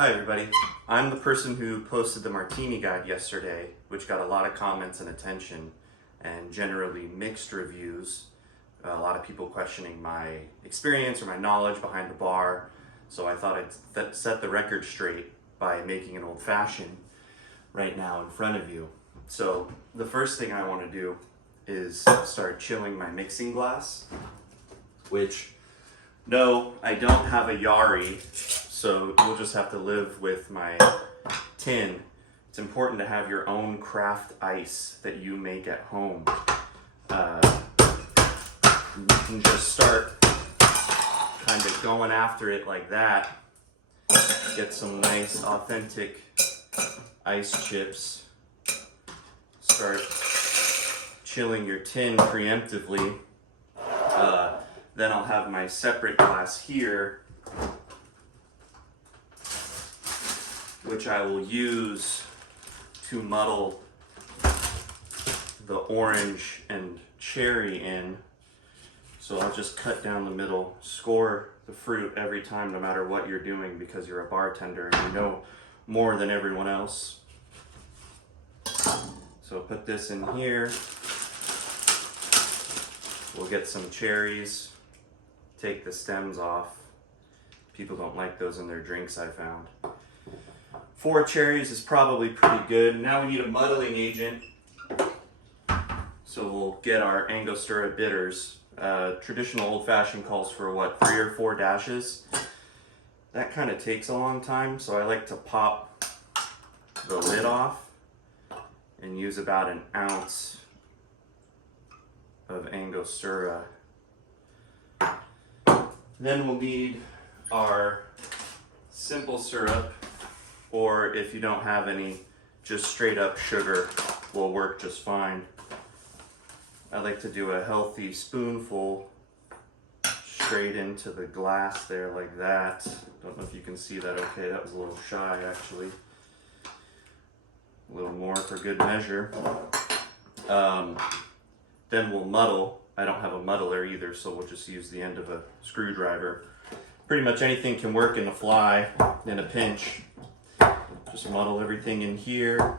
Hi everybody, I'm the person who posted the martini guide yesterday, which got a lot of comments and attention and generally mixed reviews. A lot of people questioning my experience or my knowledge behind the bar, so I thought I'd set the record straight by making an old fashioned right now in front of you. So the first thing I want to do is start chilling my mixing glass, which no, I don't have a Yari, so you'll just have to live with my tin. It's important to have your own craft ice that you make at home. You can just start kind of going after it like that. Get some nice authentic ice chips. Start chilling your tin preemptively. Then I'll have my separate glass here, which I will use to muddle the orange and cherry in. So I'll just cut down the middle, score the fruit every time, no matter what you're doing, because you're a bartender and you know more than everyone else. So put this in here. We'll get some cherries. Take the stems off. People don't like those in their drinks, I found. 4 cherries is probably pretty good. Now we need a muddling agent. So we'll get our Angostura bitters. Traditional old-fashioned calls for what, 3 or 4 dashes? That kind of takes a long time, so I like to pop the lid off and use about an ounce of Angostura. Then we'll need our simple syrup, or if you don't have any, just straight up sugar will work just fine. I like to do a healthy spoonful straight into the glass there like that. Don't know if you can see that okay. That was a little shy actually. A little more for good measure. Then we'll muddle. I don't have a muddler either, so we'll just use the end of a screwdriver. Pretty much anything can work in a fly, in a pinch. Just muddle everything in here.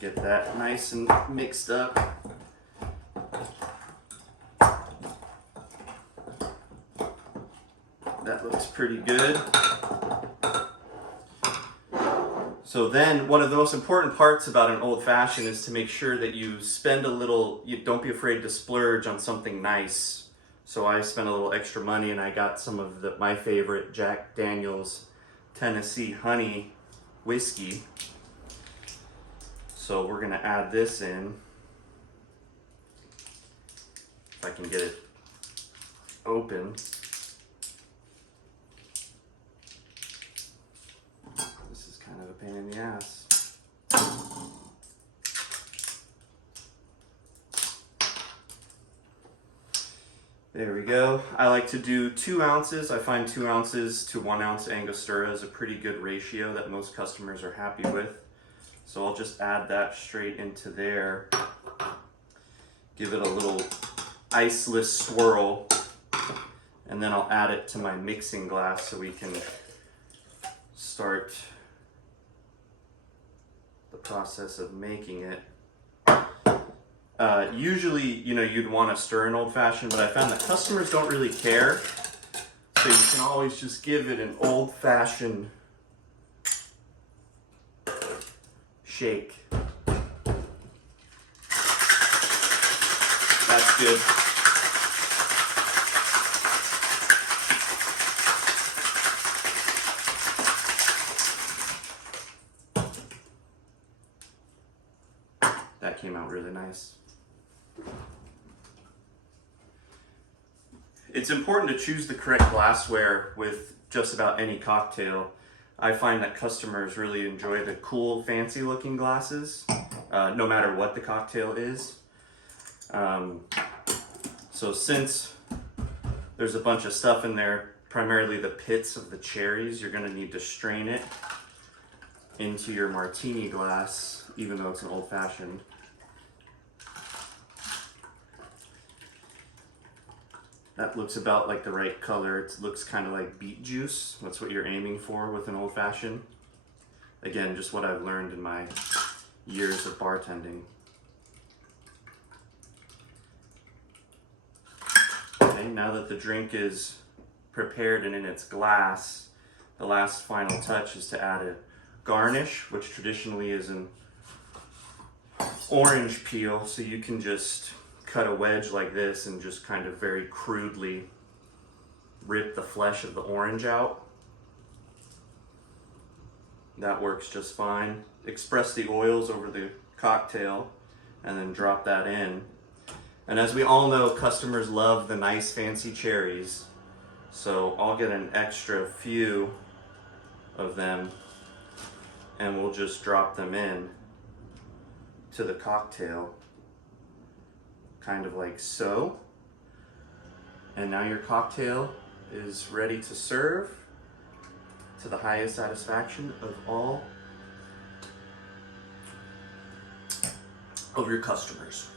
Get that nice and mixed up. That looks pretty good. So then one of the most important parts about an old fashioned is to make sure that you spend a little, you don't be afraid to splurge on something nice. So I spent a little extra money and I got some of my favorite Jack Daniel's Tennessee Honey whiskey. So we're gonna add this in. If I can get it open. Kind of a pain in the ass. There we go. I like to do 2 ounces. I find 2 ounces to 1 ounce Angostura is a pretty good ratio that most customers are happy with. So I'll just add that straight into there. Give it a little iceless swirl. And then I'll add it to my mixing glass so we can start the process of making it. Usually, you'd want to stir an old fashioned, but I found that customers don't really care. So you can always just give it an old fashioned shake. That's good. That came out really nice. It's important to choose the correct glassware with just about any cocktail. I find that customers really enjoy the cool, fancy looking glasses, no matter what the cocktail is. So since there's a bunch of stuff in there, primarily the pits of the cherries, you're gonna need to strain it into your martini glass, even though it's an old fashioned. That looks about like the right color. It looks kind of like beet juice. That's what you're aiming for with an old fashioned. Again, just what I've learned in my years of bartending. Okay, now that the drink is prepared and in its glass, the last final touch is to add a garnish, which traditionally is an orange peel. So you can just cut a wedge like this and just kind of very crudely rip the flesh of the orange out. That works just fine. Express the oils over the cocktail and then drop that in. And as we all know, customers love the nice fancy cherries. So I'll get an extra few of them and we'll just drop them in to the cocktail, kind of like so. And now your cocktail is ready to serve to the highest satisfaction of all of your customers.